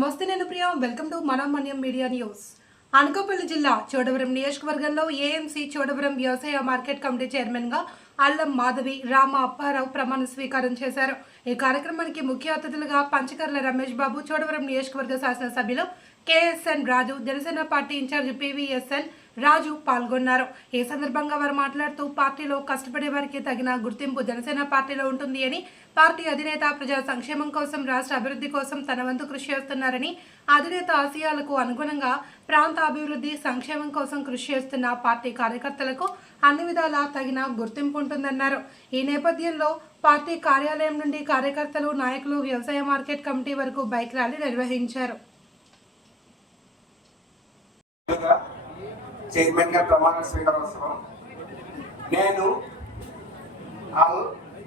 నమస్తే నేను Priya. Welcome to మనం మన్యం మీడియా న్యూస్ అనకాపల్లి జిల్లా చోడవరం నియోజకవర్గంలో ఏఎంసీ చోడవరం వ్యవసాయ మార్కెట్ కమిటీ చైర్మన్గా అల్లం మాధవి రామ అప్పారావు ప్రమాణ స్వీకారం చేశారు. ఈ కార్యక్రమానికి ముఖ్య అతిథులుగా పంచకర్ల రమేష్ బాబు చోడవరం నియోజకవర్గ శాసనసభ్యులు KSN Raju Janasena party in-charge PVSN Raju పాల్గొన్నారు. ఈ సందర్భంగా వారు మాట్లాడుతూ పార్టీలో కష్టపడే వారికి తగిన గుర్తింపు జనసేన పార్టీలో ఉంటుంది అని పార్టీ అధినేత ప్రజా సంక్షేమం కోసం రాష్ట్ర అభివృద్ధి కోసం తన వంతు కృషి చేస్తున్నారని అధినేత ఆశయాలకు అనుగుణంగా ప్రాంత అభివృద్ధి సంక్షేమం కోసం కృషి చేస్తున్న పార్టీ కార్యకర్తలకు అన్ని విధాలా తగిన గుర్తింపు ఉంటుందన్నారు. ఈ నేపథ్యంలో పార్టీ కార్యాలయం నుండి కార్యకర్తలు నాయకులు వ్యవసాయ మార్కెట్ కమిటీ వరకు బైక్ ర్యాలీ నిర్వహించారు. ముందుగా చైర్మన్గా ప్రమాణ స్వీకారోత్సవం నేను అల్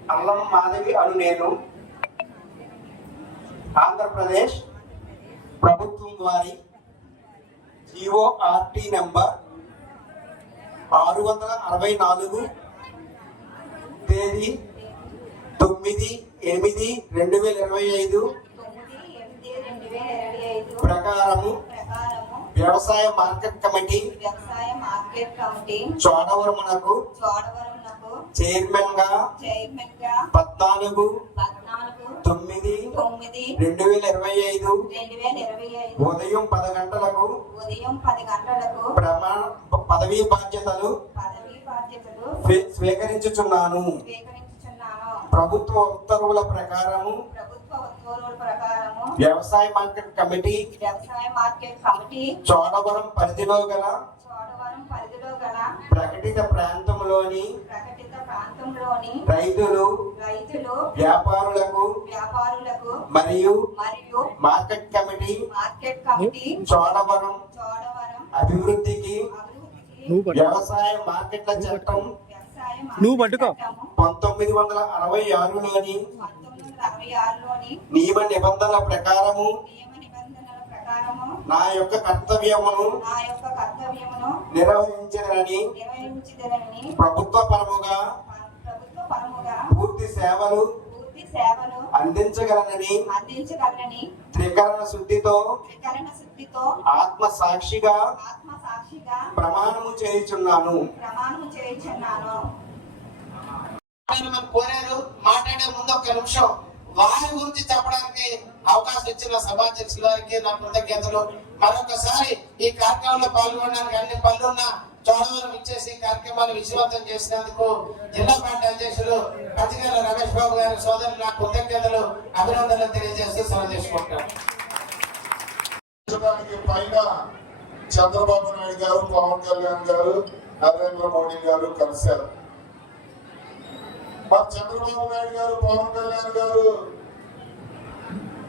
అల్లం మాధవి అను నేను ఆంధ్రప్రదేశ్ ప్రభుత్వం వారి జిఓఆర్టీ నెంబర్ ఆరు వందల అరవై నాలుగు తేదీ తొమ్మిది ఎనిమిది రెండు వేల ఇరవై ఐదు ప్రకారము వ్యవసాయ మార్కెట్ కమిటీ. వ్యవసాయ మార్కెట్ కమిటీ. చోడవరమునకు. చోడవరంనకు చైర్మన్గా చైర్మన్గా పద్నాలుగు. పద్నాలుగు. తొమ్మిది. తొమ్మిది. రెండు వేల ఇరవై ఐదు. రెండు వేల ఇరవై ఐదు. ఉదయం పది గంటలకు. ఉదయం పది గంటలకు. ప్రమాణ పదవీ బాధ్యతలు. పదవీ బాధ్యతలు. స్వీ- స్వీకరించుచున్నాను. స్వీకరించుచున్నాను. ప్రభుత్వ ఉత్తర్వుల ప్రకారము. ప్రభుత్వ వ్యవసాయ మార్కెట్ కమిటీ వ్యవసాయ మార్కెట్ కమిటీ చోడవరం పరిధిలో గల చోడవరం పరిధిలో గల ప్రకటిత ప్రాంతంలోని ప్రకటిత ప్రాంతంలోని రైతులు రైతులు వ్యాపారులకు వ్యాపారులకు మరియు మరియు market committee market committee Chodavaram Chodavaram అభివృద్ధికి అభివృద్ధికి వ్యవసాయ మార్కెట్ల చట్టం వ్యవసాయ నువ్వు పట్టుకో. పంతొమ్మిది వందల అరవై ఆరులోని నియమ నిబంధనల ప్రకారము నా యొక్క కర్తవ్యమును నిర్వహించదని నిర్వహించదనని ప్రభుత్వ పరముగా పూర్తి సేవలు పూర్తి సేవలు అందించగలనని అందించగలనని త్రికరణ శుద్ధితో త్రికరణ శుద్ధితో ఆత్మ సాక్షిగా ఆత్మ సాక్షిగా ప్రమాణము చేయుచున్నాను. ప్రమాణము చేయుచున్నాను. మనం కోరారు. మాట్లాడే ముందు ఒక నిమిషం. వారి గురించి చెప్పడానికి అవకాశం ఇచ్చిన సభాధ్యక్షుల వారికి నా కృతజ్ఞతలు. మరొకసారి ఈ కార్యక్రమంలో పాల్గొనడానికి అన్ని పనులున్న చోడవరం ఇచ్చేసి ఈ కార్యక్రమాన్ని విజయవంతం చేసినందుకు జిల్లా పార్టీ అధ్యక్షులు పచ్చిగల రమేష్ బాబు గారి సోదరులు నా కృతజ్ఞతలు అభినందనలు తెలియజేస్తూ సెలవు చేసుకుంటాను పైన చంద్రబాబు నాయుడు గారు పవన్ కళ్యాణ్ గారు నరేంద్ర మోడీ గారు కలిశారు. చంద్రబాబు నాయుడు గారు పవన్ కళ్యాణ్ గారు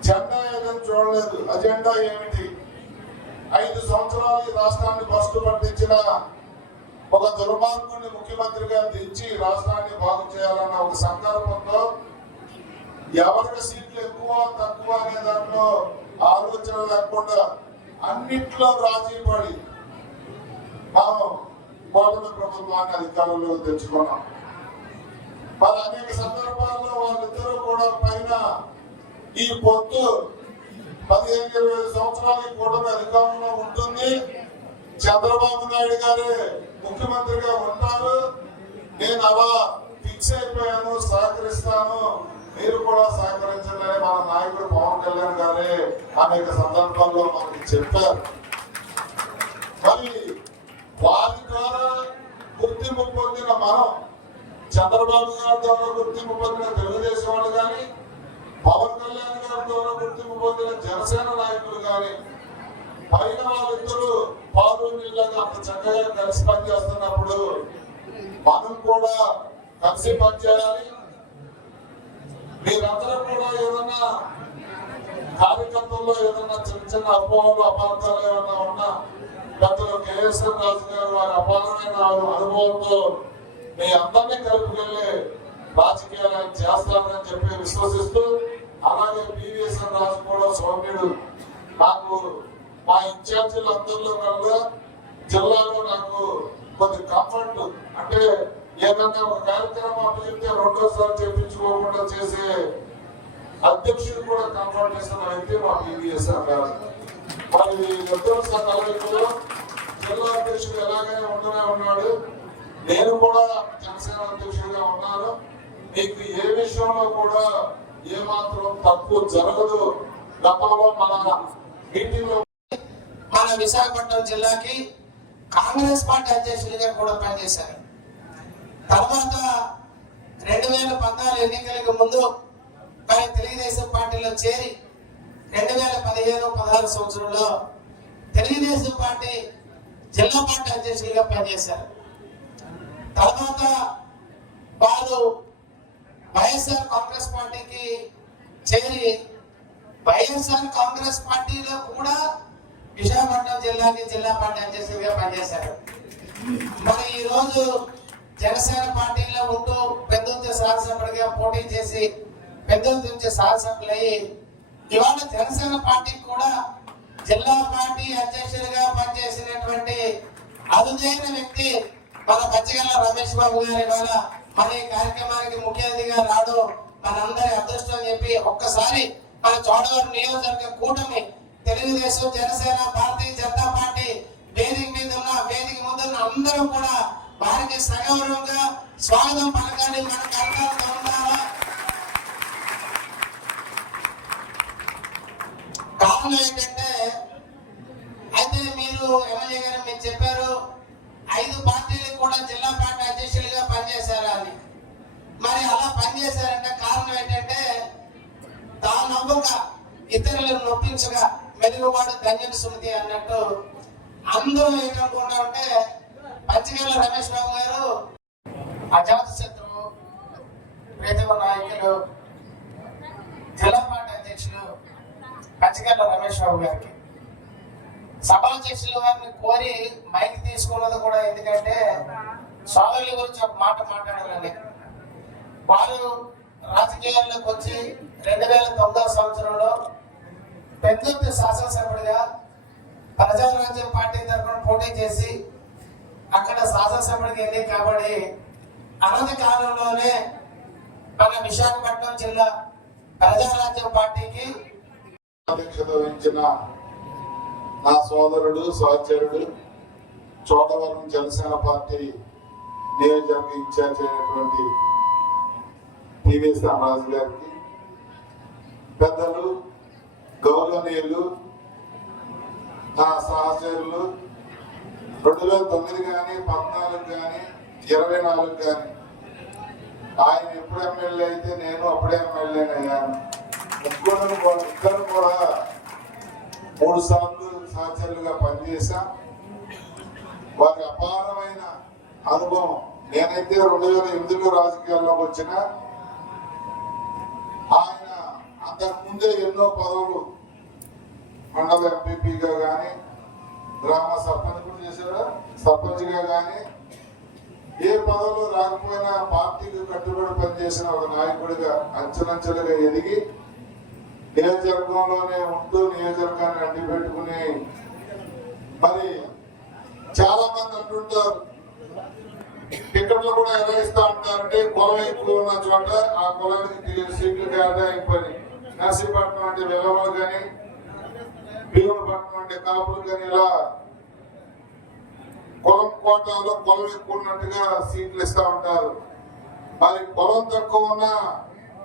జెండా ఏదని చూడలేదు. అజెండా ఏమిటి? ఐదు సంవత్సరాలు ఈ రాష్ట్రాన్ని బస్సు పట్టించిన ఒక దుర్మార్గుని ముఖ్యమంత్రిగా దించి రాష్ట్రాన్ని బాగు చేయాలన్న ఒక సందర్భంలో ఎవరికి సీట్లు ఎక్కువ తక్కువ అనే దాంట్లో ఆలోచన లేకుండా అన్నిట్లో రాజీ పడి మనం కూటమి ప్రభుత్వాన్ని అధికారంలో తెచ్చుకున్నాం. మరి అనేక సందర్భాల్లో వాళ్ళిద్దరూ కూడా పైన ఈ పొత్తు పదిహేను ఇరవై సంవత్సరాలకి ఈ కూటమి అధికారంలో ఉంటుంది. చంద్రబాబు నాయుడు గారే ముఖ్యమంత్రిగా ఉంటారు. నేను అలా ఫిక్స్ అయిపోయాను సహకరిస్తాను. మీరు కూడా సహకరించండి మన నాయకుడు పవన్ కళ్యాణ్ గారే అనేక సందర్భాల్లో మనకి చెప్పారు. మరి వారి ద్వారా గుర్తింపు పొందిన మనం చంద్రబాబు గారి ద్వారా గుర్తింపు పొందిన తెలుగుదేశం వాళ్ళు కానీ పవన్ కళ్యాణ్ గారి ద్వారా గుర్తింపు పొందిన జనసేన నాయకులు కానీ పైన వాళ్ళిద్దరూ పాలు నీళ్ళగా అంత చక్కగా కలిసి పనిచేస్తున్నప్పుడు మనం కూడా కలిసి పనిచేయాలి మీరందరూ కూడా ఏదన్నా కార్యకర్తల్లో ఏదన్నా చిన్న చిన్న అపోహలు అపార్థాలు ఏమన్నా ఉన్నా పెద్దలు కేఎస్ఆర్ రాజు గారు వారి అపారమైన అనుభవంతో మీ అందరినీ కలుపుకెళ్ళే రాజకీయాలు చేస్తామని చెప్పి విశ్వసిస్తూ అలాగే పివిఎస్ రాజు కూడా సౌమ్యుడు నాకు మా ఇన్ఛార్జీలు అందరిలో కల్లా జిల్లాలో నాకు కొద్ది కంఫర్ట్ అంటే ఏదన్నా ఒక కార్యక్రమం అప్పచెప్తే రెండోసారి చేయించుకోకుండా చేసే అధ్యక్షుడు కూడా కంఫర్ట్ చేస్తున్న వ్యక్తి మా పీవీఎస్ఆర్ గారు మరి ఇద్దరు కలయికలో జిల్లా అధ్యక్షుడు ఎలాగైనా ఉండనే ఉన్నాడు. నేను కూడా జనసేన అధ్యక్షుడిగా ఉన్నాను. మీకు ఏ విషయంలో కూడా ఏ మాత్రం తప్పు జరగదు. గతంలో మన మీటింగ్ మన విశాఖపట్నం జిల్లాకి కాంగ్రెస్ పార్టీ అధ్యక్షులుగా కూడా పనిచేశారు. తర్వాత రెండు వేల పద్నాలుగు ఎన్నికలకు ముందు మరి తెలుగుదేశం పార్టీలో చేరి రెండు వేల పదిహేను పదహారు సంవత్సరంలో తెలుగుదేశం పార్టీ జిల్లా పార్టీ అధ్యక్షులుగా పనిచేశారు. తర్వాత వారు వైఎస్ఆర్ కాంగ్రెస్ పార్టీకి చేరి వైఎస్ఆర్ కాంగ్రెస్ పార్టీలో కూడా విశాఖపట్నం జిల్లాకి జిల్లా పార్టీ అధ్యక్షుడిగా పనిచేశారు. మరి ఈ రోజు జనసేన పార్టీలో ఉంటూ పెద్దొంతి శాసనసభ్యుడిగా పోటీ చేసి పెద్దొంతి నుంచి శాసనసభ్యులయ్యి ఇవాళ జనసేన పార్టీకి కూడా జిల్లా పార్టీ అధ్యక్షుడిగా పనిచేసినటువంటి అరుదైన వ్యక్తి మన పచ్చిగల్ల రమేష్ బాబు గారు ఇవాళ మన ఈ కార్యక్రమానికి ముఖ్య అతిథిగా రావడం మనందరి అదృష్టం చెప్పి ఒక్కసారి మన చోడవరం నియోజకవర్గ కూటమి తెలుగుదేశం జనసేన భారతీయ జనతా పార్టీ వేదిక మీద ఉన్న వేదిక ముందున్న అందరూ కూడా వారికి సగౌరవంగా స్వాగతం పలకాలి మన కర్తవ్యంగా ఉండాలా కారణం ఏంటంటే అయితే మీరు ఎమ్మెల్యే గారు మీరు చెప్పారు ఐదు పార్టీలకు కూడా జిల్లా పార్టీ అధ్యక్షులుగా పనిచేశారు అని. మరి అలా పనిచేశారంటే కారణం ఏంటంటే తాను నవ్వక ఇతరులను నొప్పించగా మెరుగుబాటు ధన్యుని సుమతి అన్నట్టు అందరూ ఏంటనుకుంటా ఉంటే పచ్చిగల రమేష్ బాబు గారు అజాత శత్రువు ప్రీతమ నాయకులు జిల్లా పార్టీ అధ్యక్షులు పచ్చిగల్ల రమేష్ బాబు గారికి. సభాధ్యక్షులు వారిని కోరి మైక్ తీసుకున్నది కూడా ఎందుకంటే సోదరుల గురించి ఒక మాట మాట్లాడాలని వారు రాజకీయాల్లోకి వచ్చి రెండు వేల తొమ్మిదవ సంవత్సరంలో పెద్దొత్తి శాసనసభ్యుడిగా ప్రజారాజ్యం పార్టీ తరఫున పోటీ చేసి అక్కడ శాసనసభ్యుడికి వెళ్ళి కాబట్టి అనంత కాలంలోనే మన విశాఖపట్నం జిల్లా ప్రజారాజ్యం పార్టీకి అధ్యక్షత వహించిన నా సోదరుడు సహచరుడు చోడవరం జనసేన పార్టీ నియోజకవర్గ ఇన్ఛార్జ్ అయినటువంటి టీవీఎస్ రామరాజు గారికి పెద్దలు గౌరవనీయులు నా సహచరులు రెండు వేల తొమ్మిది కానీ పద్నాలుగు కానీ ఇరవై నాలుగు కానీ ఆయన ఎప్పుడు ఎమ్మెల్యే అయితే నేను అప్పుడే ఎమ్మెల్యే అయ్యాను ఇద్దరు కూడా మూడు సార్లు సహచరులుగా పనిచేశాం. వారి అపారమైన అనుభవం. నేనైతే రెండు వేల ఎనిమిదిలో రాజకీయాల్లోకి వచ్చిన. ఆయన అంతకు ముందే ఎన్నో పదవులు మండల ఎంపీపీగా కానీ గ్రామ సర్పంచ్ కూడా చేశారా సర్పంచ్గా కానీ ఏ పదవులు రాకపోయినా పార్టీకి కట్టుబడి పనిచేసిన ఒక నాయకుడిగా అంచెలంచెలుగా ఎదిగి నియోజకవర్గంలోనే ఉంటూ నియోజకవర్గాన్ని పెట్టుకుని. మరి చాలా మంది అంటుంటారు టికెట్లు కూడా ఎలా ఇస్తా ఉంటారంటే కులం ఎక్కువ ఉన్న చోట ఆ కులానికి సీట్లు కేటాయింపని నర్సీపట్నం అంటే వెలవలు కానీ భీములపట్నం అంటే కాపులు కానీ ఇలా కులం కోటాలో కులం ఎక్కువ ఉన్నట్టుగా సీట్లు ఇస్తా ఉంటారు. మరి కులం తక్కువ ఉన్న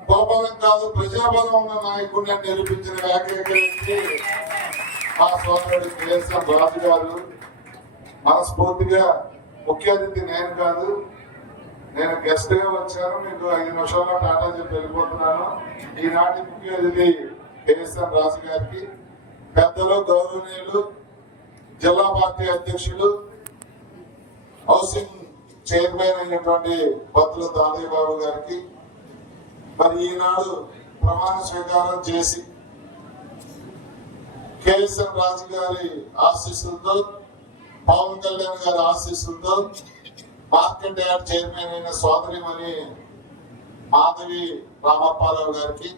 కులబలం కాదు ప్రజాబలం ఉన్న నాయకుడిని నిరూపించిన ఏకైక వ్యక్తి మా సోదరుడు కేఎస్ఎం రాజు గారు మనస్ఫూర్తిగా ముఖ్య అతిథి నేను కాదు నేను గెస్ట్గా వచ్చాను మీకు ఐదు నిమిషాల్లో టాటా చెప్పి వెళ్ళిపోతున్నాను. ఈనాటి ముఖ్య అతిథి కేఎస్ఎం రాజు గారికి పెద్దలు గౌరవనీయులు జిల్లా పార్టీ అధ్యక్షులు హౌసింగ్ చైర్మన్ అయినటువంటి బత్తుల తాదయ్య బాబు గారికి మరి ఈనాడు ప్రమాణ స్వీకారం చేసి కేఎస్ఎం రాజు గారి ఆశీస్సులతో పవన్ కళ్యాణ్ గారి ఆశీస్సులతో మార్కెట్ యార్డ్ చైర్మన్ అయిన సోదరిమణి మాధవి రామప్పారావు గారికి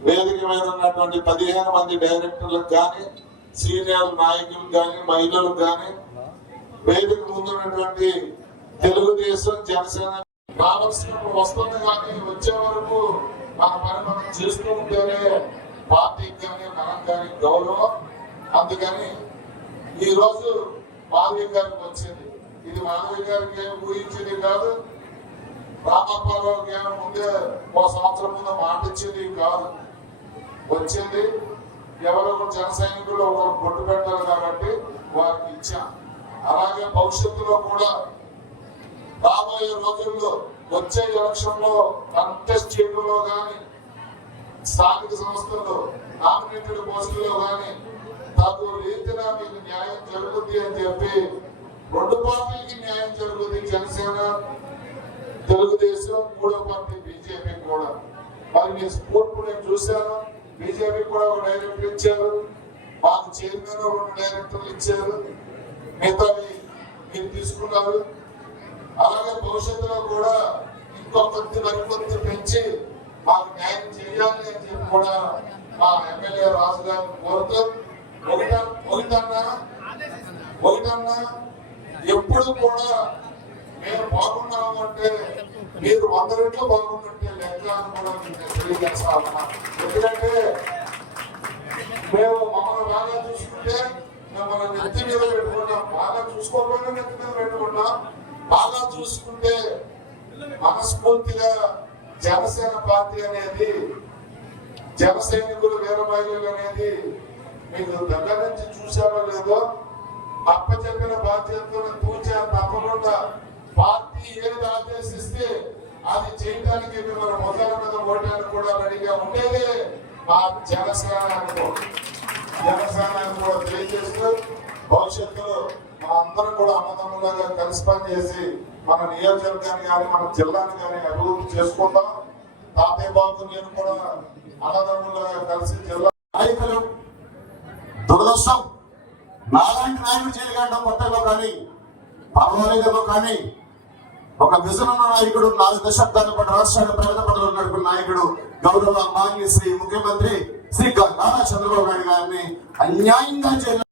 వేదిక మీద ఉన్నటువంటి పదిహేను మంది డైరెక్టర్లకు కానీ సీనియర్ నాయకులకు కానీ మహిళలకు కానీ వేదిక ముందు ఉన్నటువంటి తెలుగుదేశం జనసేన రావాల్సినప్పుడు వస్తుంది కానీ వచ్చే వరకు మన పని మనం చేస్తూ ఉంటేనే పార్టీకి కానీ మనం కానీ గౌరవం. అందుకని ఈ రోజు మాధవి గారికి వచ్చింది. ఇది మాధవి గారికి ఏమి ఊహించింది కాదు. రామప్పారావుకి ఏమో ముందే ఒక సంవత్సరం ముందు మాటిచ్చింది కాదు. వచ్చింది. ఎవరో ఒక జన సైనికులు ఒకరు బొట్టు పెట్టారు కాబట్టి వారికి ఇచ్చాం. అలాగే భవిష్యత్తులో కూడా రాబోయే రోజుల్లో వచ్చే ఎలక్షన్లో కంటెస్ట్ చేయడంలో కానీ స్థానిక సంస్థల్లో నామినేటెడ్ పోస్టుల్లో కానీ నాకు రీతిన మీకు న్యాయం జరుగుద్ది అని చెప్పి రెండు పార్టీలకి న్యాయం జరుగుతుంది జనసేన తెలుగుదేశం మూడో పార్టీ బీజేపీ కూడా. మరి మీ స్ఫూర్తి నేను చూశాను. బీజేపీ కూడా ఒక డైరెక్టర్ ఇచ్చారు. మాకు చైర్మన్ రెండు డైరెక్టర్లు ఇచ్చారు. మిగతావి మీరు తీసుకున్నారు. అలాగే భవిష్యత్తులో కూడా ఇంకొక మరికొద్ది పెంచి మాకు న్యాయం చేయాలి అని చెప్పి కూడా మా ఎమ్మెల్యే రాజు గారిని కోరుతూ ఒకట ఒకటన్నా ఒకటన్నా ఎప్పుడు కూడా మేము బాగున్నాము అంటే మీరు వంద రెట్లు బాగున్నట్టే లెక్క అని కూడా మీకు నేను ఎందుకంటే మేము మమ్మల్ని బాగా చూసుకుంటే మిమ్మల్ని నెత్తి మీద పెట్టుకుంటాం. బాగా చూసుకోకుండా నెత్తి మీద పెట్టుకుంటాం. బాగా చూసుకుంటే మనస్ఫూర్తిగా జనసేన పార్టీ అనేది జన సైనికులు వీర మహిళలు అనేది మీకు దగ్గర నుంచి చూసారో లేదో అప్ప చెప్పిన బాధ్యతను తూచా తప్పకుండా పార్టీ ఏది ఆదేశిస్తే అది చేయడానికి మిమ్మల్ని మొదల మీద ఓటానికి కూడా రెడీగా ఉండేదే మా జనసేన అనుకో జనసేన కూడా తెలియజేస్తూ భవిష్యత్తులో మన అందరం కూడా అన్నదమ్ములుగా కలిసి పనిచేసి మన నియోజకవర్గాన్ని కానీ మన జిల్లాని కానీ అభివృద్ధి చేసుకుందాం. తాతయ్య బాబు నేను కూడా అన్నదమ్ములుగా కలిసి జిల్లా నాయకులు దురదృష్టం. నాలాంటి నాయకుడు చేయగలడం కొత్తలో కానీ పర్వాలేదులో కానీ ఒక విజన్ ఉన్న నాయకుడు నాలుగు దశాబ్దాల పాటు రాష్ట్రాన్ని ప్రగతి పనులు నడుపుకున్న నాయకుడు గౌరవ మాన్య శ్రీ ముఖ్యమంత్రి శ్రీ నారా చంద్రబాబు నాయుడు గారిని అన్యాయంగా చేయాలి